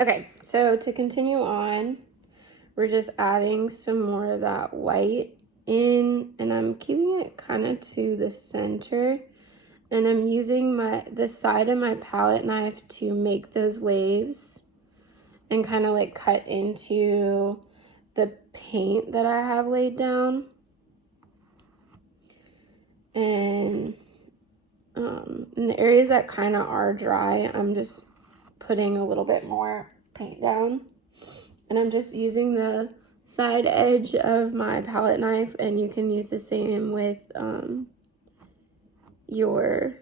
Okay, so to continue on, we're just adding some more of that white in, and I'm keeping it kind of to the center, and I'm using the side of my palette knife to make those waves and kind of like cut into the paint that I have laid down. And in the areas that kind of are dry, I'm just putting a little bit more paint down. And I'm just using the side edge of my palette knife, and you can use the same with your,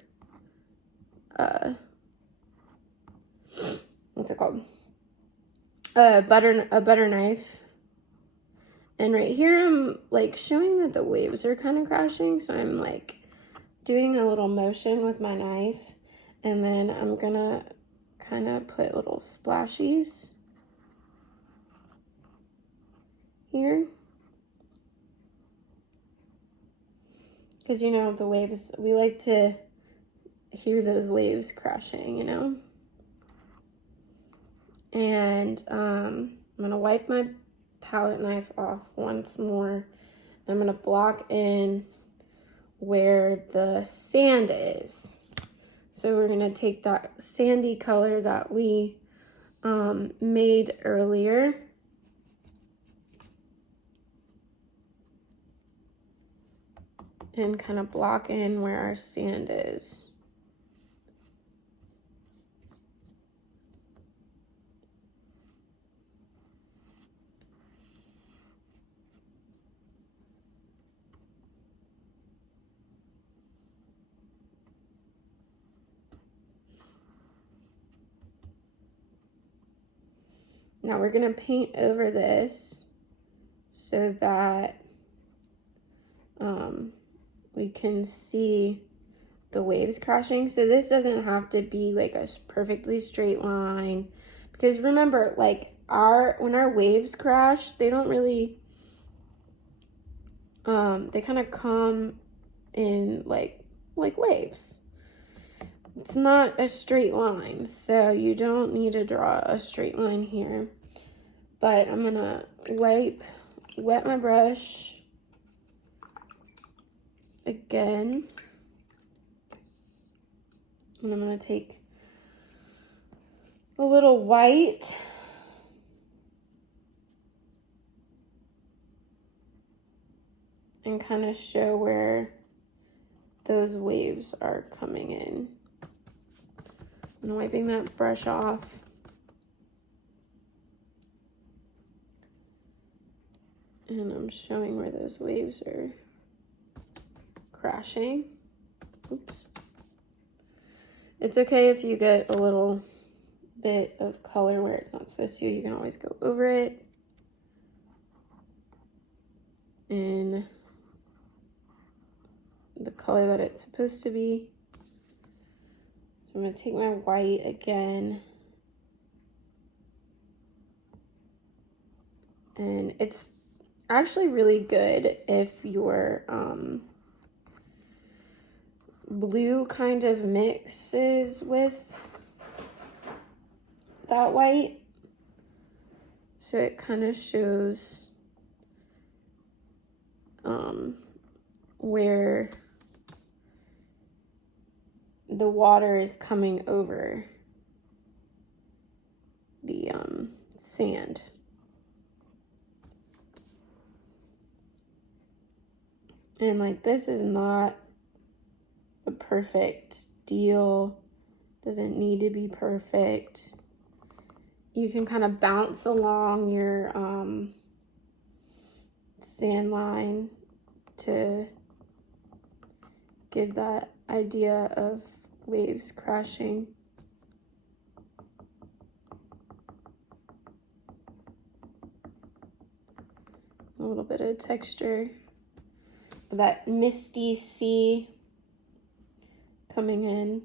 what's it called? A butter knife. And right here, I'm like showing that the waves are kind of crashing. So I'm like doing a little motion with my knife. And then I'm gonna kind of put little splashies here. Because, you know, the waves, we like to hear those waves crashing, you know. And I'm gonna wipe my palette knife off once more. I'm gonna block in where the sand is. So we're gonna take that sandy color that we made earlier. And kind of block in where our sand is. Now we're gonna paint over this so that we can see the waves crashing. So this doesn't have to be like a perfectly straight line, because remember, like when our waves crash, they don't really, they kind of come in like waves. It's not a straight line, so you don't need to draw a straight line here. But I'm gonna wet my brush again. And I'm gonna take a little white and kind of show where those waves are coming in. I'm wiping that brush off. And I'm showing where those waves are crashing. Oops. It's okay if you get a little bit of color where it's not supposed to. You can always go over it in the color that it's supposed to be. So I'm going to take my white again. And it's actually really good if your blue kind of mixes with that white. So it kind of shows where the water is coming over the sand. And like, this is not a perfect deal. Doesn't need to be perfect. You can kind of bounce along your sand line to give that idea of waves crashing. A little bit of texture. That misty sea coming in.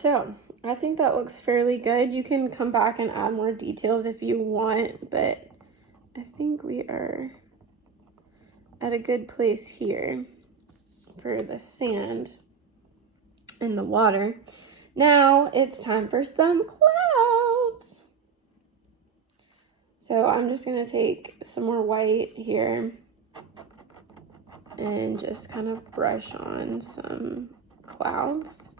So I think that looks fairly good. You can come back and add more details if you want, but I think we are at a good place here for the sand and the water. Now it's time for some clouds. So I'm just gonna take some more white here and just kind of brush on some clouds.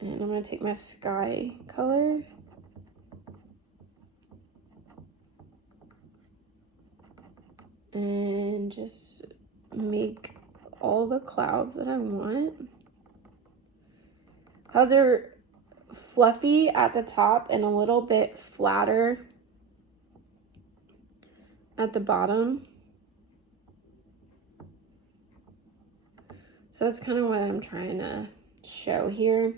And I'm gonna take my sky color and just make all the clouds that I want. Clouds are fluffy at the top and a little bit flatter at the bottom. So that's kind of what I'm trying to show here.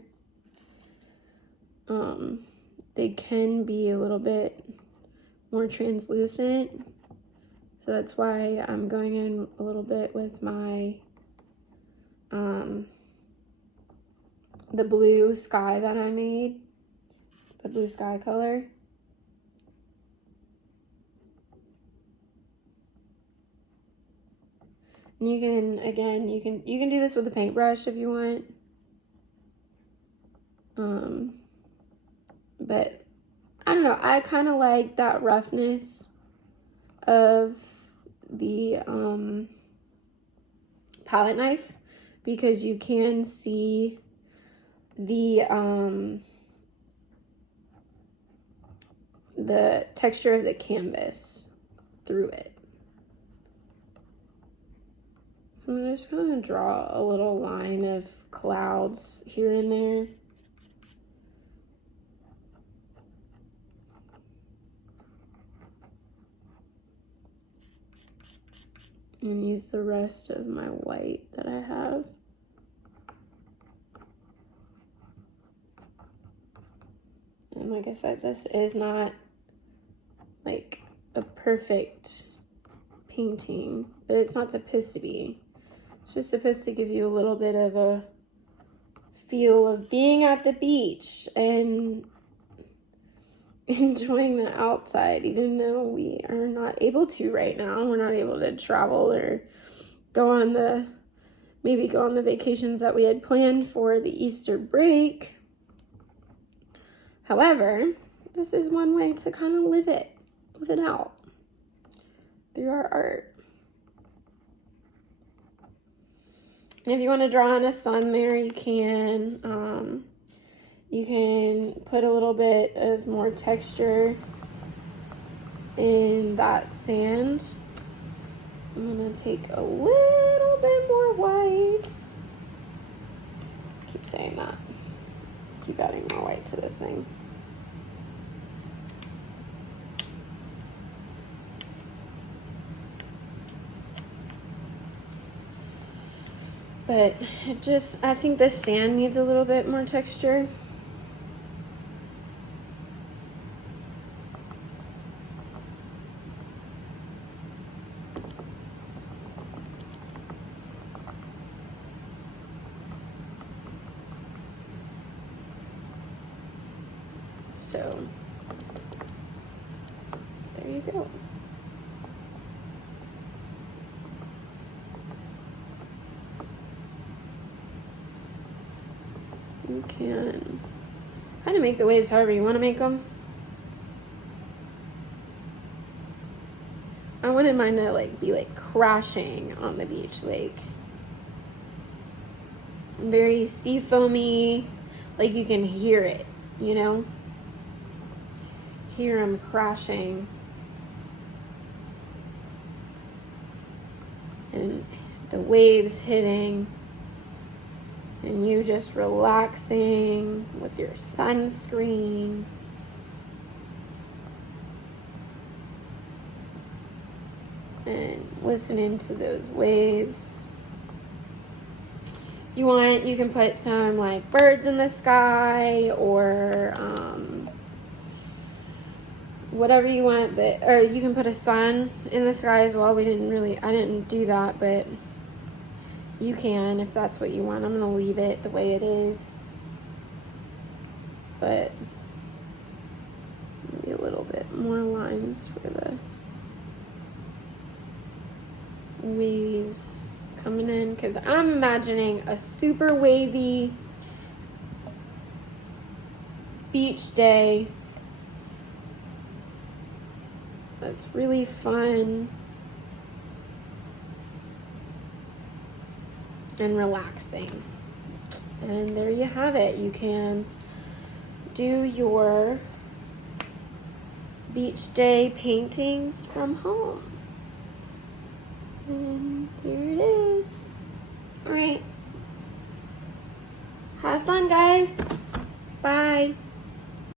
They can be a little bit more translucent. So that's why I'm going in a little bit with my, the blue sky that I made, the blue sky color. And you can, again, you can do this with a paintbrush if you want. But I don't know, I kind of like that roughness of the palette knife because you can see the texture of the canvas through it. So I'm just going to draw a little line of clouds here and there. And use the rest of my white that I have. And like I said, this is not like a perfect painting, but it's not supposed to be. It's just supposed to give you a little bit of a feel of being at the beach and enjoying the outside, even though we are not able to right now. We're not able to travel or maybe go on the vacations that we had planned for the Easter break. However, this is one way to kind of live it out through our art. And if you want to draw in a sun there, you can. You can put a little bit of more texture in that sand. I'm gonna take a little bit more white. Keep saying that. Keep adding more white to this thing. But I think the sand needs a little bit more texture. So, there you go. You can kind of make the waves however you want to make them. I wanted mine to be crashing on the beach, very sea foamy, you can hear it, you know? Hear them crashing. And the waves hitting. And you just relaxing with your sunscreen. And listening to those waves. You can put some birds in the sky or whatever you want, or you can put a sun in the sky as well. I didn't do that, but you can if that's what you want. I'm gonna leave it the way it is, but maybe a little bit more lines for the waves coming in, because I'm imagining a super wavy beach day that's really fun and relaxing. And there you have it. You can do your beach day paintings from home. And there it is. All right. Have fun, guys. Bye.